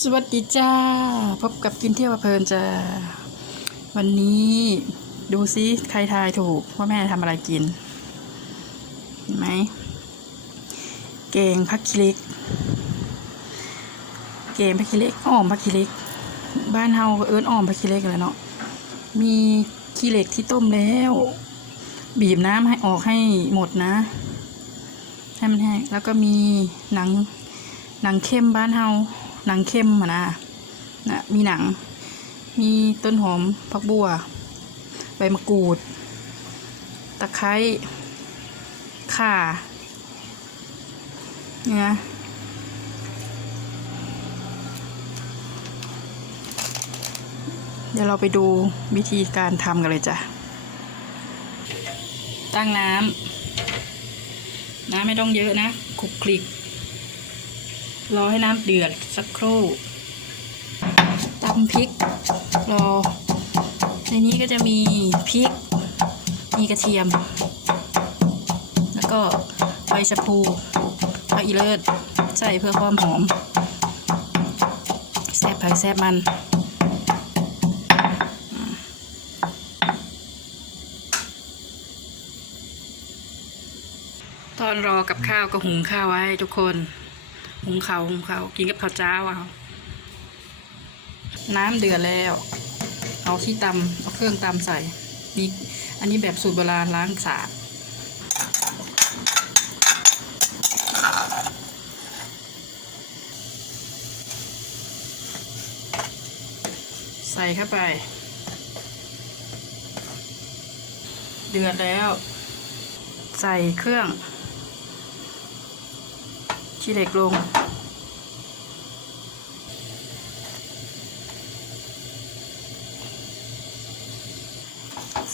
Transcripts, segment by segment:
สวัสดีจ้า พบกับกินเที่ยวเพลินจ้า วันนี้ดูซิใครทายถูกว่าแม่ทำอะไรกินเห็นไหมเกงพักคิเล็กเกงพักคิเล็กอ้อมพักคิเล็กบ้านเฮาเอิ้นอ้อมพักคิเล็กแหละเนาะมีขี้เหล็กที่ต้มแล้ว บีบน้ำให้ออกให้หมดนะให้มันแห้งแล้วก็มีหนังหนังเข้มบ้านเฮา หนังเข้มอะนะนะมีหนัง มีต้นหอมผักบัว ใบมะกรูด ตะไคร้ข่าเนี่ยนะเดี๋ยวเราไปดูวิธีการทำกันเลยจ้ะ ตั้งน้ำ น้ำไม่ต้องเยอะนะคลุกคลิก รอให้น้ำเดือดสักครู่ตำพริก รอ ในนี้ก็จะมีพริก มีกระเทียม แล้วก็ใบชะพูผักอีเลิศใส่เพื่อความหอมแซ่บไผ่แซ่บมันตอนรอกับข้าวก็หุงข้าวไว้ทุกคน หุงข้าวหุงข้าวกินกับข้าวเจ้าเอาน้ำเดือดแล้ว เอาที่ตำเอาเครื่องตำใส่นี่อันนี้แบบสูตรโบราณล้างสาบใส่เข้าไป เดือดแล้ว ใส่เครื่อง ขี้เหล็กลง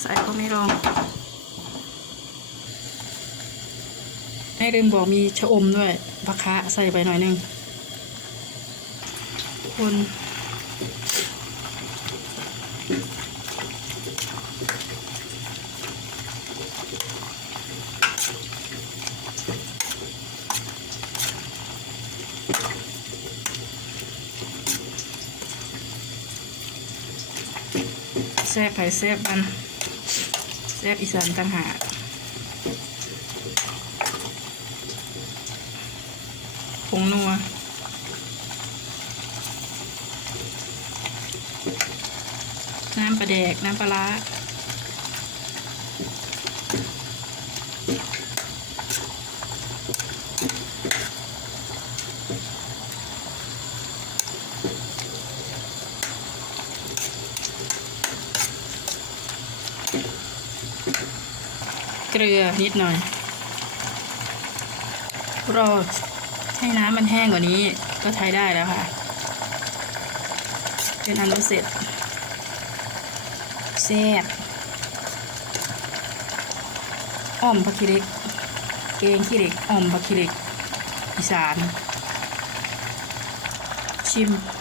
ใส่พวกนี้ลงให้ลืมบอกมีชะอมด้วยปลาคะใส่ไปหน่อยนึงคน แซ่บไผ่แซ่บมันแซ่บอีสานต่างหากผงนัวน้ำปลาแดก น้ำปลาร้า เกลือนิดหน่อย รอให้น้ำมันแห้งกว่านี้ก็ใช้ได้แล้วค่ะ เป็นอันเสร็จแซ่บอ้อมผักขี้เหล็ก เกงขี้เหล็กอ้อมผักขี้เหล็กอีสานชิม อืม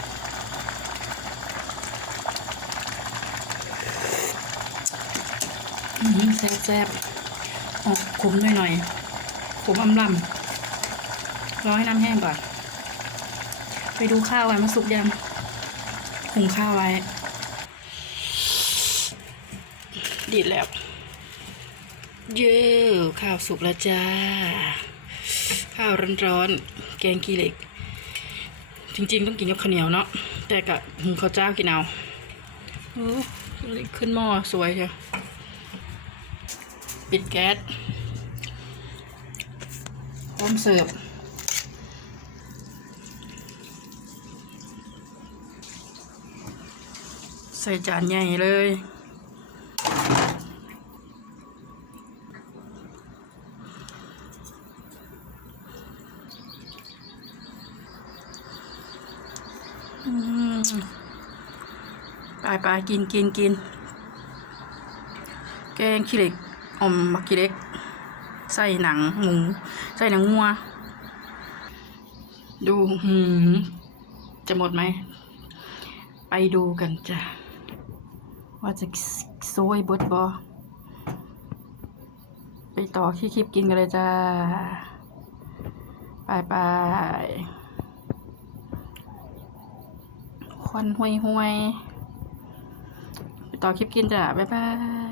แซ่บแซ่บออกขมหน่อยหน่อยๆขมอำลำรอให้น้ำแห้งก่อน ไปดูข้าวไว้มาสุกยังหุงข้าวไว้ ดีดแล้ว เย้ข้าวสุกแล้วจ้า ข้าวร้อนๆ แกงกีเหล็ก จริง ๆ ต้องกินกับข้าวเหนียวเนาะ แต่กับหุงข้าวเจ้ากินเอาอขึ้นหม้อสวยเชียว ปิดแก๊สพร้อมเสิร์ฟใส่จานใหญ่เลยอืมไปไปกินกินกิน แกงขี้เหล็ก อมมักขี้เล็ก ใส่หนังหมู ใส่หนังงัว ดูหืมจะหมดไหม ไปดูกันจ้ะ ว่าจะโซยบดบอไปต่อที่คลิปกินกันเลยจ้า ไปไปควันห่วยห่วยไปต่อคลิปกินจ้ะ บ๊ายบาย